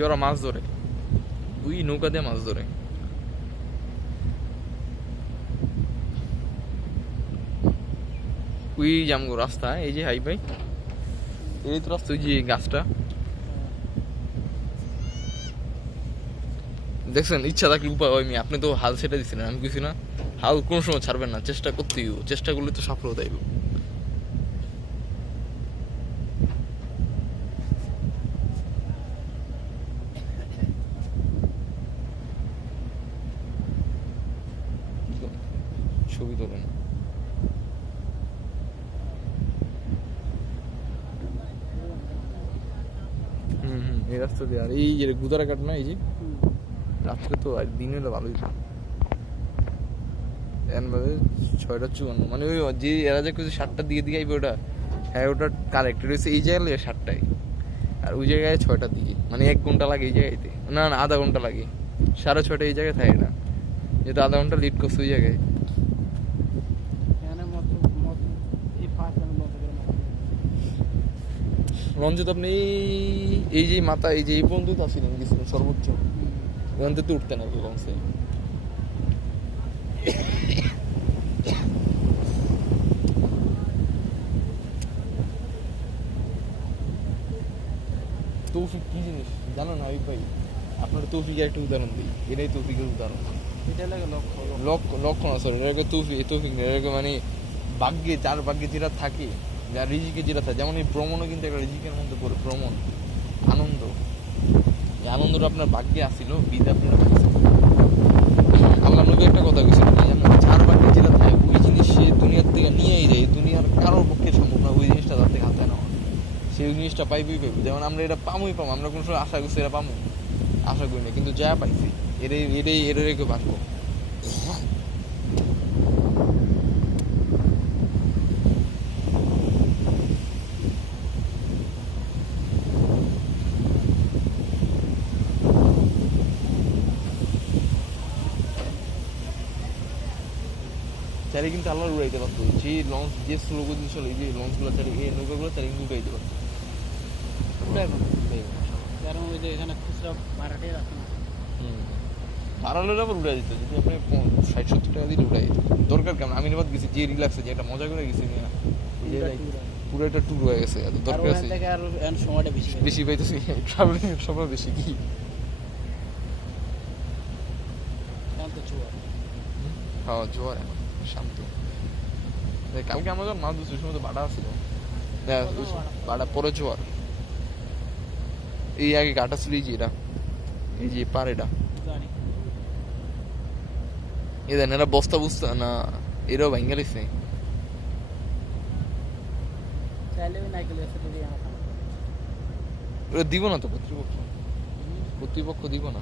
যে ওরা মাছ ধরে, ওই নৌকা দিয়ে মাছ ধরে। ওই জামগো রাস্তা, এই যে হাইভাই, এই তো রাস্তা, ওই যে গাছটা দেখছেন। ইচ্ছা থাকলে উপায় হয়, আপনি তো হাল ছেড়ে দিচ্ছিলেন, আমি কিছু না, হাল কোনো সময় ছাড়বেন না, চেষ্টা করতেই, চেষ্টা করলে তো সফলতা আইব। ছবি তোলেন। এই রাস্তা দিয়ে, আর এই যে গুদারা কাট না, এই যে রাত্রে তো, আর দিন হলে ভালোই। এখন বাজে 6:54, মানে ওই যে এরা যে কিছু 7টার দিকে দিকে আইবে ওটা, হ্যাঁ ওটা কারেক্ট রয়েছে এই জায়গায় 7টায়, আর ওই জায়গায় 6টার দিকে, মানে 1 ঘন্টা লাগে এই জায়গাতে, না না আধা ঘন্টা লাগে, 6:30 এই জায়গায় থাকে না, যেটা আধা ঘন্টা লিড করছে ওই জায়গায়। লঞ্চে তো আপনি এই যে মাথা, এই যে এই পর্যন্ত তো আসিলেন, গেছিলেন সর্বোচ্চ, ওখান থেকে উঠতেন আর কি লঞ্চে। তৌফিক কি জিনিস জানো না ভাই? আপনার তৌফিকের একটা উদাহরণ দিই, এটাই তৌফিকের উদাহরণ। এটা লাগে লক্ষ্য না, সরি, এটাকে তৌফিক না, এটাকে মানে ভাগ্যে, যার ভাগ্যে যেটা থাকে, যার রিজিকে যেটা থাকে, যেমন এই ভ্রমণও কিন্তু একটা রিজিকের মধ্যে পড়ে। ভ্রমণ, আনন্দ, এই আনন্দটা আপনার ভাগ্যে আসিল, বিধে আপনারা পাইছেন। আল্লাহ নবী একটা কথা বলছেন, যার ভাগ্যে যেটা থাকে ওই জিনিস সে দুনিয়ার থেকে নিয়েই যায়, দুনিয়ার কারোর পক্ষে সম্ভব না ওই জিনিসটা তার থেকে হাতে নেওয়া, সেই জিনিসটা পাইবই পাইব। যেমন আমরা এটা পামই পাবো, আমরা কোনো সময় আশা করছি এটা পাবো, আশা করি না, কিন্তু যা পাইছি এটাই রেখে ভাগ্য। চারি কিন্তু আল্লাহ উড়াইতে পারতো, যে লঞ্চ যে স্লো গতি চলে, এই যে লঞ্চগুলো চারি, এই নৌকাগুলো চারি কিন্তু উড়াইতে পারতো। কারণ ওই যে এখানে খুচরা ভাড়াটাই রাখে না। ভাড়ালের আবার উড়াই দিত, যদি আপনি 60-70 টাকা দিলে উড়াই দিত। দরকার কেমন, আমি এবার গেছি যে রিল্যাক্সে, যে একটা মজা করে গেছি, পুরো একটা ট্যুর হয়ে গেছে, দরকার আছে। আর সময়টা বেশি পাইতেছি, ট্রাভেলিং এর সময় বেশি কি হ্যাঁ জোয়ার, এখন শান্ত। কালকে আমার যখন মাছ ধরছি সময় তো বাড়া ছিল, বাড়া পরে জোয়ার। এই আগে গাটা ছিল, এই যে এটা, এই যে পাড়েটা, এ দেন এরা বস্তা বুস্তা না, এরাও ভাঙ্গা লিখছে। ওরা দিব না তো কর্তৃপক্ষ দিব না।